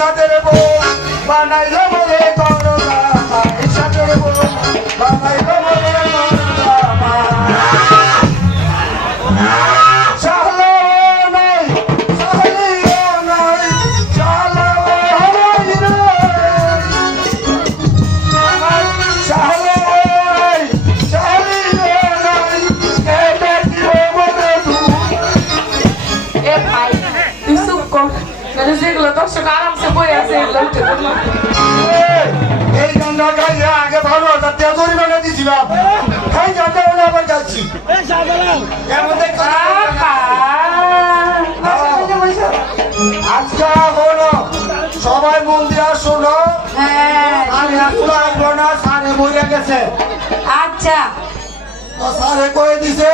সাথের বউ বানাইলো মরে করলা মায়ের সাথের বউ বানাইলো মরে করলা মা চালো নাই চালিও নাই চালো নাই রে চালো নাই চালিও নাই এ বেটিও মরে দু এ ভাই তুই চুপ কর নাহলে যেগুলো দর্শক আরামসে বই আছে এগুলো উঠে পড়লাম এই গানটা গাইলে আগে 12,000 টাকা জরিমানা দিয়েছিলাম এই গানটা বলে আবার গাইছি এর মধ্যে আজকে হলো সবাই মন দিয়া শোনো আমি আসলে আসবো না সারে বইয়া গেছে আচ্ছা তো সারে কয়ে দিছে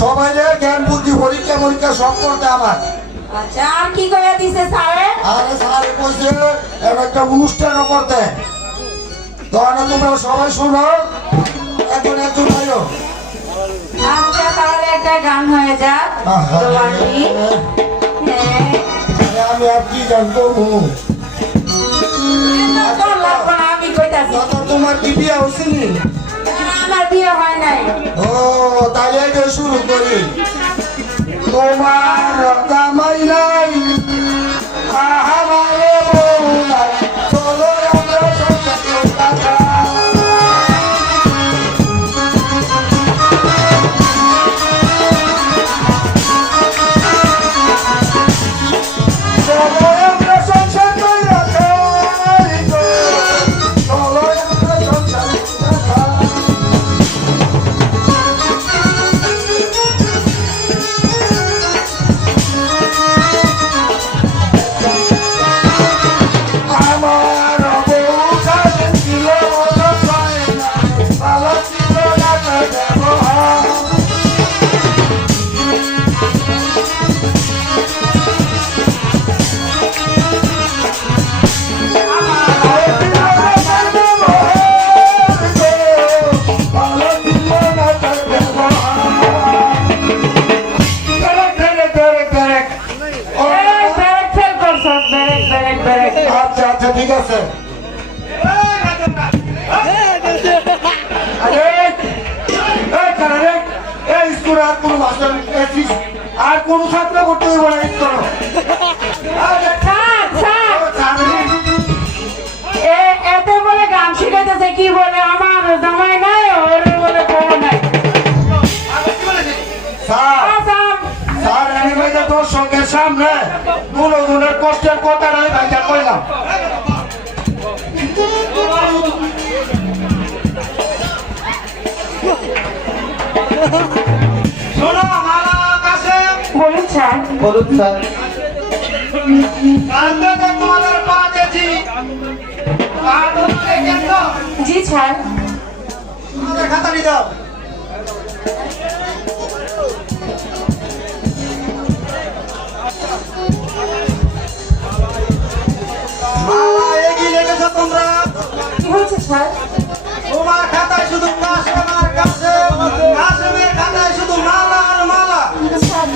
সবাই জ্ঞান বুদ্ধি পরীক্ষা পরীক্ষা সব করতে আমার আচ্ছা আর কি কইয়া দিছে স্যারে আরে সারে কইছে একটা অনুষ্ঠানও করতে তাহলে তোমরা সবাই শোনো এখন একজন আয়ো আচ্ছা তাহলে একটা গান হয়ে যাক তোমার কি হ্যাঁ আমি আর কি জানবো তোর লাগবে না, আমি কইতাছি দাদা তোমার কি বিয়ে হয়েছে নি? আমার বিয়ে হয় নাই ও তাই আগে শুরু করি তোমার জামাই নাই আমারে বউ নাই চলো আমরা সংসারে কাটাই। চলো আমরা সংসার কইরা খাই গো, চলো আমরা সংসার কইরা খাই। আমার বউ কাছে ছিল বড় পায়না, ভালো ছিল না তার ব্যবহার। এই ব্যারেক ফেল করছস ব্যারেক আচ্ছা আচ্ছা ঠিক আছে আরে এই কারে এই স্কুলে আর কোনো মাস্টার আর কোনো ছাত্র করতে হইব না স্কুল থাক থাক এতে বলে গান শিখাইতেছে কি বলে আমার জামাই নাই ওর বলে বউ নাই স্যার আচ্ছা স্যার আমি ভাইটা তোর সঙ্গে সামনে কোনো ধরনের কষ্টের কথা নাই ভাইটা কইলাম শোনো আমার কাছে বলুন স্যার বলুন স্যার কালকে তো তোমাদের পা দিয়েছি পা ধরে কেন জি স্যার আমাদের খাতা নিয়ে দাও মালা এগিয়ে লেগেছো তোমরা কি হয়েছে স্যার তোমার খাতায় শুধু কাশেম আর কাশেম কাশেমের খাতায় শুধু মালা আর মালা স্যার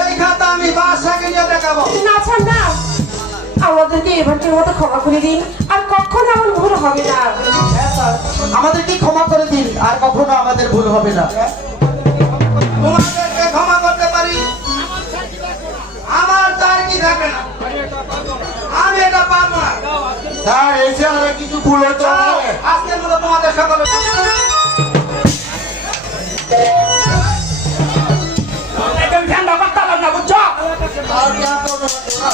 এই খাতা আমি বাসাকে নিয়ে দেখাবো না স্যার না আমাদেরকে এবারটির মতো ক্ষমা করে দিন আর কখনো এমন ভুল হবে না আমাদেরকে ক্ষমা করে দিন আর কখনো আমাদের ভুল হবে না। তোমাদেরকে ক্ষমা করতে পারি আমার তার কি থাকে না আমি এটা পারবো না স্যার এসে আর কিছু ভুল হচ্ছে আজকের মতো তোমাদের সকলে একদম ঠান্ডা পাতা না বুঝছো আর না করবো না